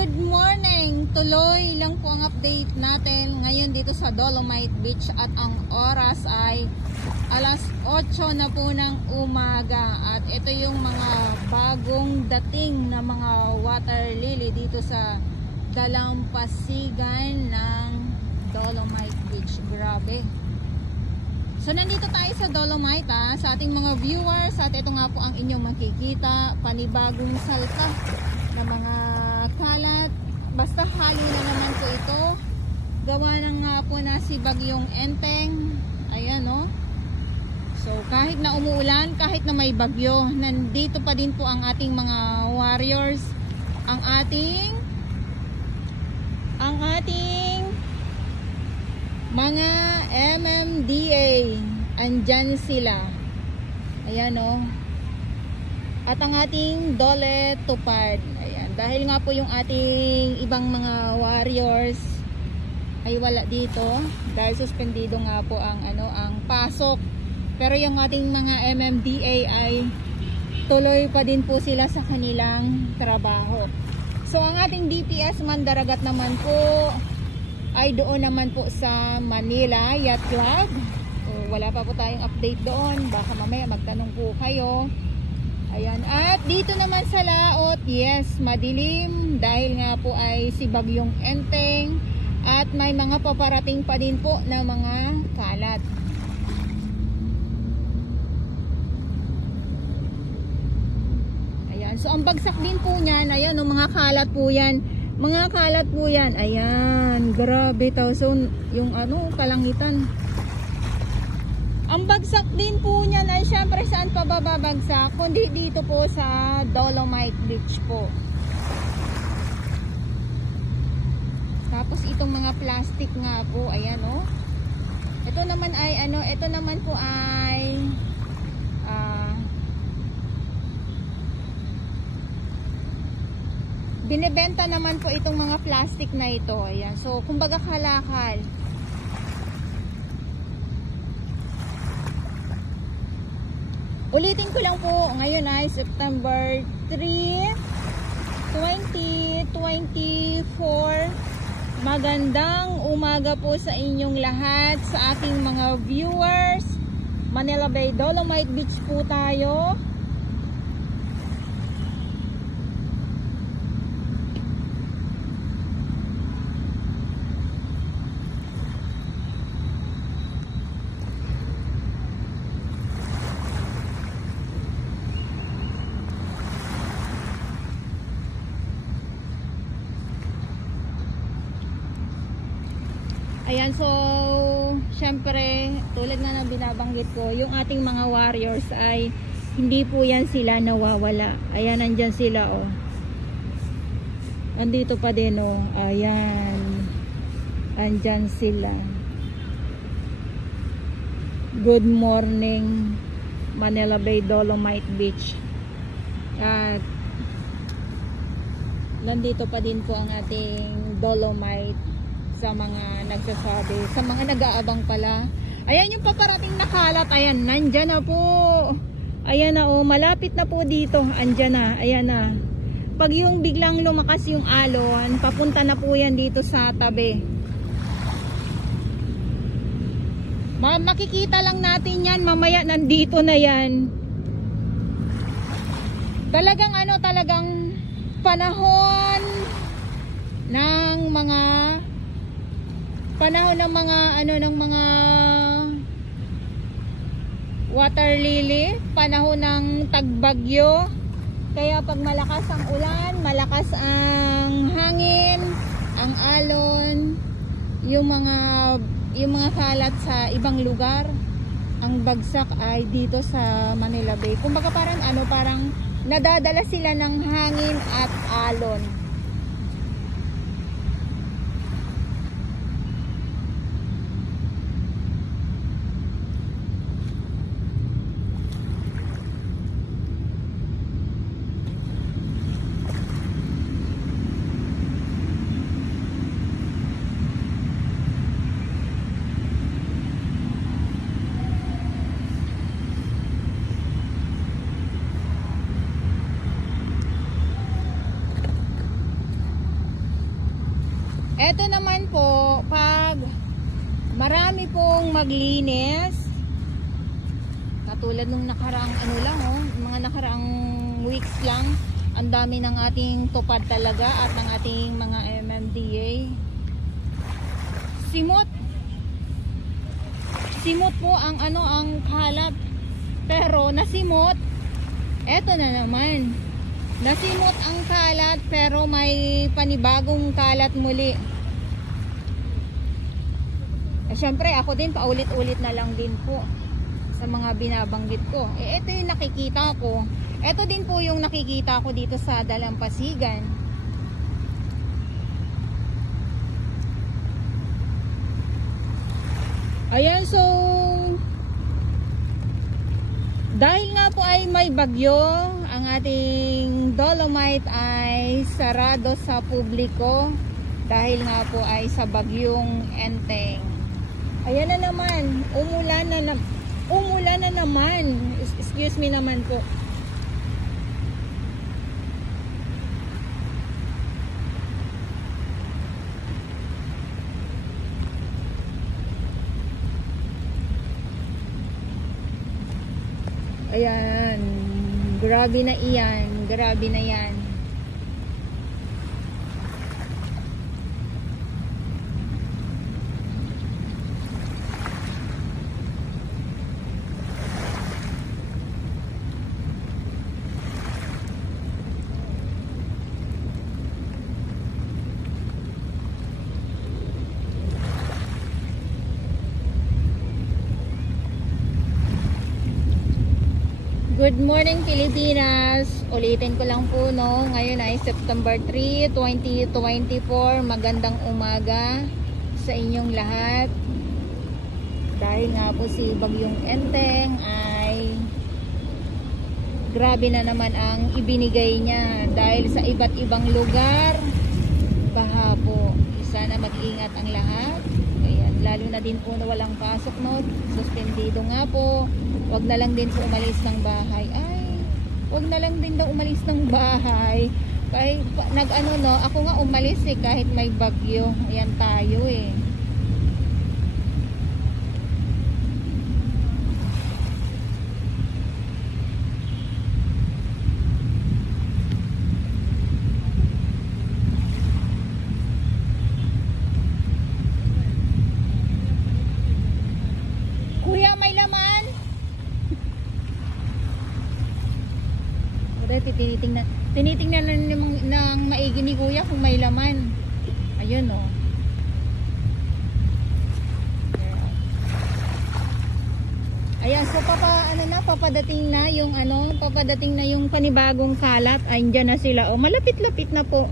Good morning! Tuloy lang po ang update natin ngayon dito sa Dolomite Beach at ang oras ay alas 8 na po ng umaga at ito yung mga bagong dating na mga water lily dito sa dalampasigan ng Dolomite Beach. Grabe! So nandito tayo sa Dolomite sa ating mga viewers at ito nga po ang inyong makikita, panibagong salka na mga kalat, basta halo na naman po ito, gawa ng nga po na si Bagyong Enteng. Ayan o, so kahit na umuulan, kahit na may bagyo, nandito pa din po ang ating mga warriors, ang ating mga MMDA, andyan sila. Ayan o, at ang ating Dole Tupad. Ayan, dahil nga po yung ating ibang mga warriors ay wala dito dahil suspendido nga po ang ang pasok. Pero yung ating mga MMDA ay tuloy pa din po sila sa kanilang trabaho. So ang ating DPS Mandaragat naman po ay doon naman po sa Manila Yacht Club. So, wala pa po tayong update doon, baka mamaya magtanong po kayo. Ayan, at dito naman sa Laot, yes, madilim dahil nga po ay si Bagyong Enteng at may mga paparating pa din po na mga kalat. Ayan, so ang bagsak din po niyan, ayan, mga kalat po yan. Mga kalat po yan, ayan, grabe tao. So yung kalangitan. Ang bagsak din po niyan ay syempre saan pa bababagsak kundi dito po sa Dolomite Beach po. Tapos itong mga plastic nga po, ayan o. Ito naman ay ito naman po ay binebenta naman po itong mga plastic na ito. Ayan. So kumbaga kalakal. Ulitin ko lang po, ngayon ay September 3, 2024. Magandang umaga po sa inyong lahat, sa aking mga viewers. Manila Bay, Dolomite Beach po tayo. Ayan, so syempre tulad nga ng binabanggit ko, yung ating mga warriors ay hindi po yan sila nawawala. Ayan, nandyan sila oh. Andito pa din oh. Ayan, andyan sila. Good morning Manila Bay, Dolomite Beach. At nandito pa din po ang ating Dolomite sa mga nagsasabi, sa mga nag-aabang pala. Ayan yung paparating na kalat, ayan, nandyan na po. Ayan na oh, malapit na po dito, andyan na, ayan na. Pag yung biglang lumakas yung alon, papunta na po yan dito sa tabi. Makikita lang natin yan, mamaya nandito na yan. Talagang talagang panahon ng mga ng mga water lily, panahon ng tagbagyo. Kaya pag malakas ang ulan, malakas ang hangin, ang alon, yung mga kalat sa ibang lugar, ang bagsak ay dito sa Manila Bay. Kumbaga parang nadadala sila ng hangin at alon. Eto naman po, pag marami pong maglinis, katulad nung nakaraang ano lang mga nakaraang weeks lang, ang dami ng ating tupad talaga at ng ating mga MMDA. Simot po ang ang kalat. Pero nasimot, eto na naman. Nasimot ang kalat pero may panibagong kalat muli. Syempre ako din paulit-ulit na lang din po sa mga binabanggit ko. Ito yung nakikita ko. Ito din po yung nakikita ko dito sa Dalampasigan. Ayan, so dahil nga po ay may bagyo, ang ating Dolomite ay sarado sa publiko dahil nga po ay sa bagyong Enteng. Ayan na naman, umulan na naman. Excuse me naman po. Ayan, grabe na iyan, grabe na yan. Good morning Pilipinas. Ulitin ko lang po ngayon ay September 3, 2024. Magandang umaga sa inyong lahat. Dahil nga po si bagyong Enteng ay grabe na naman ang ibinigay niya dahil sa iba't ibang lugar baha po. Sana mag-ingat ang lahat. Ayan, lalo na din po na walang pasok suspendido nga po. Wag na lang din po umalis ng bahay. Wag na lang din daw umalis ng bahay. Kahit ako nga umalis kahit may bagyo. Ayan tayo Kuya, may laman? Tinitingnan ng maigi ni kuya kung may laman. Ayun Ayan, so papadating na yung panibagong kalat. Ay, dyan na sila malapit-lapit na po.